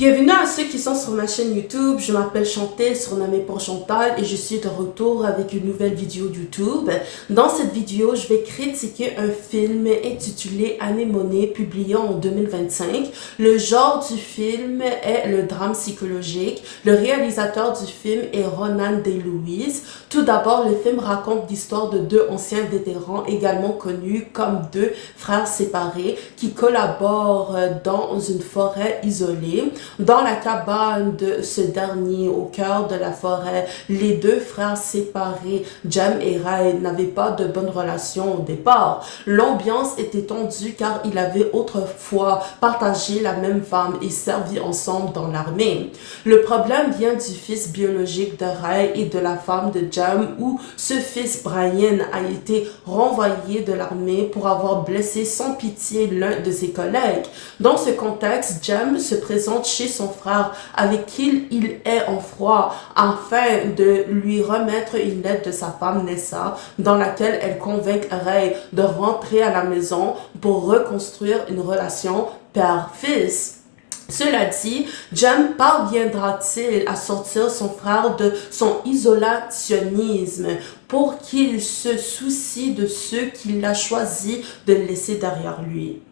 Bienvenue à ceux qui sont sur ma chaîne YouTube. Je m'appelle Chantal, surnommée pour Chantal, et je suis de retour avec une nouvelle vidéo YouTube. Dans cette vidéo, je vais critiquer un film intitulé Anémone, publié en 2025. Le genre du film est le drame psychologique. Le réalisateur du film est Ronan DeLuise. Tout d'abord, le film raconte l'histoire de deux anciens vétérans, également connus comme deux frères séparés, qui collaborent dans une forêt isolée. Dans la cabane de ce dernier, au cœur de la forêt, les deux frères séparés, Jem et Ray, n'avaient pas de bonne relation au départ. L'ambiance était tendue car ils avaient autrefois partagé la même femme et servi ensemble dans l'armée. Le problème vient du fils biologique de Ray et de la femme de Jem, où ce fils Brian a été renvoyé de l'armée pour avoir blessé sans pitié l'un de ses collègues. Dans ce contexte, Jem se présente chez son frère avec qui il est en froid afin de lui remettre une lettre de sa femme Nessa dans laquelle elle convainc Ray de rentrer à la maison pour reconstruire une relation père-fils. Cela dit, Jem parviendra-t-il à sortir son frère de son isolationnisme pour qu'il se soucie de ceux qu'il a choisi de laisser derrière lui?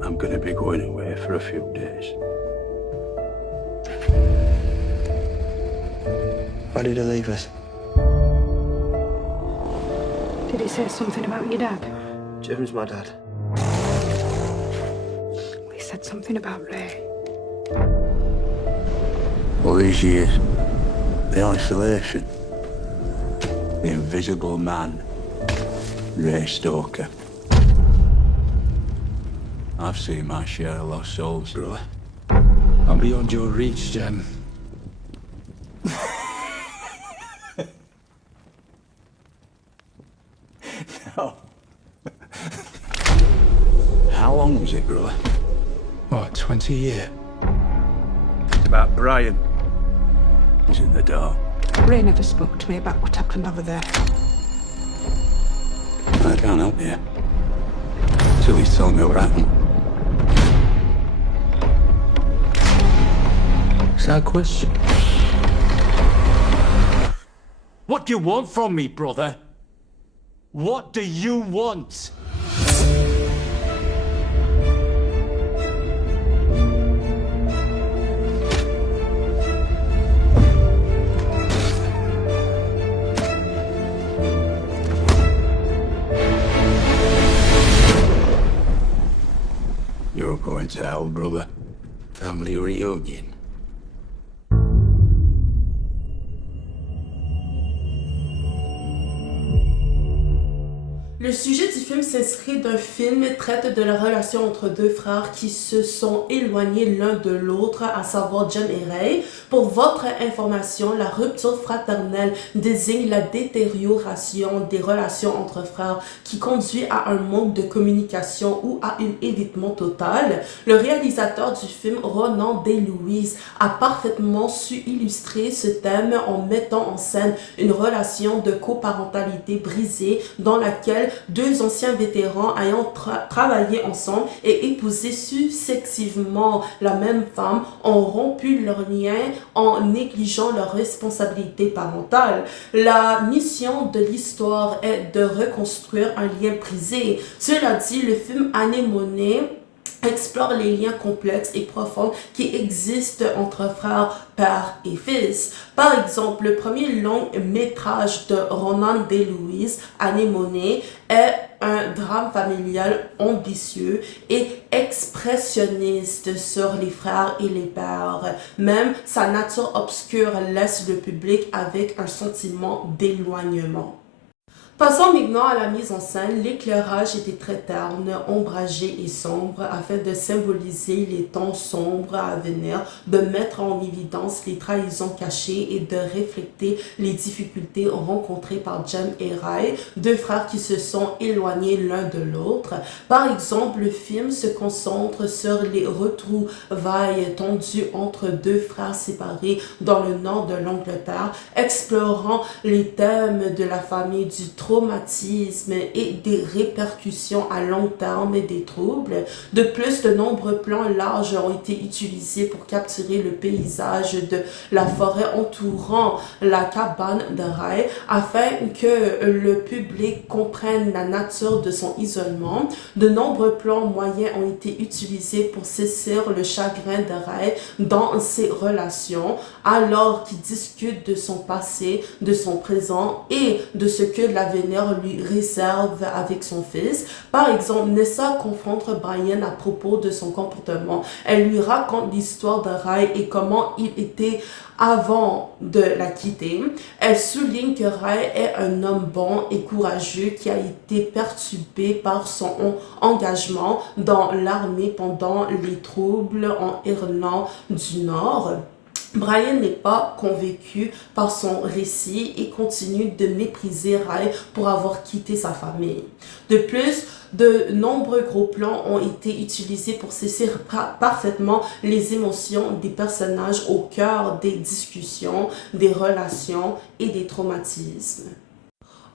I'm gonna be going away for a few days. Why did he leave us? Did it say something about your dad? Jim's my dad. He said something about Ray. All these years, the isolation, the invisible man, Ray Stalker. I've seen my share of lost souls, brother. I'm beyond your reach, Jem. No. How long was it, brother? What, 20 years? It's about Brian. He's in the dark. Ray never spoke to me about what happened over there. I can't help you. Till he's told me what happened. Is that a question? What do you want from me, brother? What do you want? You're going to hell, brother. Family reunion. Le sujet du film s'inscrit d'un film traite de la relation entre deux frères qui se sont éloignés l'un de l'autre, à savoir Jem et Ray. Pour votre information, la rupture fraternelle désigne la détérioration des relations entre frères qui conduit à un manque de communication ou à un évitement total. Le réalisateur du film, Ronan DeLuise, a parfaitement su illustrer ce thème en mettant en scène une relation de coparentalité brisée dans laquelle deux anciens vétérans ayant travaillé ensemble et épousé successivement la même femme ont rompu leur lien en négligeant leurs responsabilités parentales. La mission de l'histoire est de reconstruire un lien brisé. Cela dit, le film Anémone explore les liens complexes et profonds qui existent entre frères, père et fils. Par exemple, le premier long métrage de Ronan DeLuise, Anémone, est un drame familial ambitieux et expressionniste sur les frères et les pères. Même sa nature obscure laisse le public avec un sentiment d'éloignement. Passons maintenant à la mise en scène. L'éclairage était très terne, ombragé et sombre afin de symboliser les temps sombres à venir, de mettre en évidence les trahisons cachées et de refléter les difficultés rencontrées par Jem et Ray, deux frères qui se sont éloignés l'un de l'autre. Par exemple, le film se concentre sur les retrouvailles tendues entre deux frères séparés dans le nord de l'Angleterre, explorant les thèmes de la famille, du trône traumatisme et des répercussions à long terme et des troubles. De plus, de nombreux plans larges ont été utilisés pour capturer le paysage de la forêt entourant la cabane de Ray afin que le public comprenne la nature de son isolement. De nombreux plans moyens ont été utilisés pour saisir le chagrin de Ray dans ses relations alors qu'il discute de son passé, de son présent et de ce que l'avenir lui réserve avec son fils. Par exemple, Nessa confronte Brian à propos de son comportement. Elle lui raconte l'histoire de Ray et comment il était avant de la quitter. Elle souligne que Ray est un homme bon et courageux qui a été perturbé par son engagement dans l'armée pendant les troubles en Irlande du Nord. Brian n'est pas convaincu par son récit et continue de mépriser Ray pour avoir quitté sa famille. De plus, de nombreux gros plans ont été utilisés pour saisir parfaitement les émotions des personnages au cœur des discussions, des relations et des traumatismes.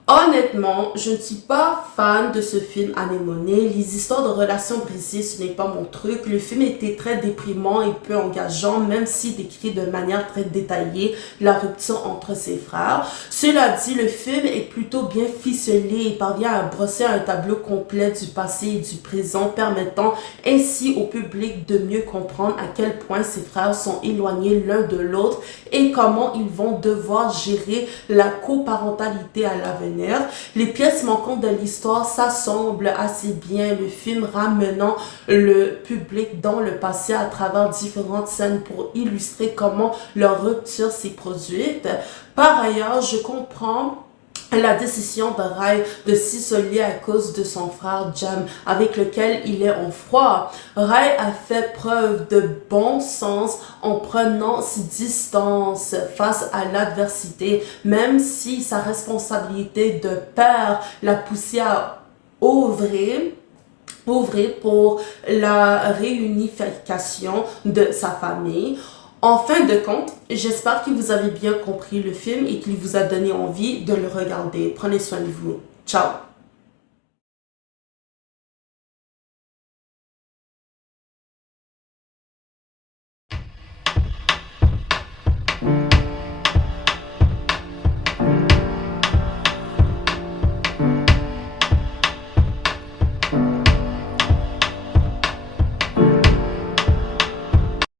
Honnêtement, je ne suis pas fan de ce film anémoné. Les histoires de relations brisées, ce n'est pas mon truc. Le film était très déprimant et peu engageant, même s'il décrit de manière très détaillée la rupture entre ses frères. Cela dit, le film est plutôt bien ficelé et parvient à brosser un tableau complet du passé et du présent, permettant ainsi au public de mieux comprendre à quel point ses frères sont éloignés l'un de l'autre et comment ils vont devoir gérer la coparentalité à l'avenir. Les pièces manquantes de l'histoire s'assemblent assez bien, le film ramenant le public dans le passé à travers différentes scènes pour illustrer comment leur rupture s'est produite. Par ailleurs, je comprends la décision de Ray de s'isoler à cause de son frère Jem, avec lequel il est en froid. Ray a fait preuve de bon sens en prenant ses distances face à l'adversité, même si sa responsabilité de père l'a poussé à ouvrir pour la réunification de sa famille. En fin de compte, j'espère que vous avez bien compris le film et qu'il vous a donné envie de le regarder. Prenez soin de vous. Ciao!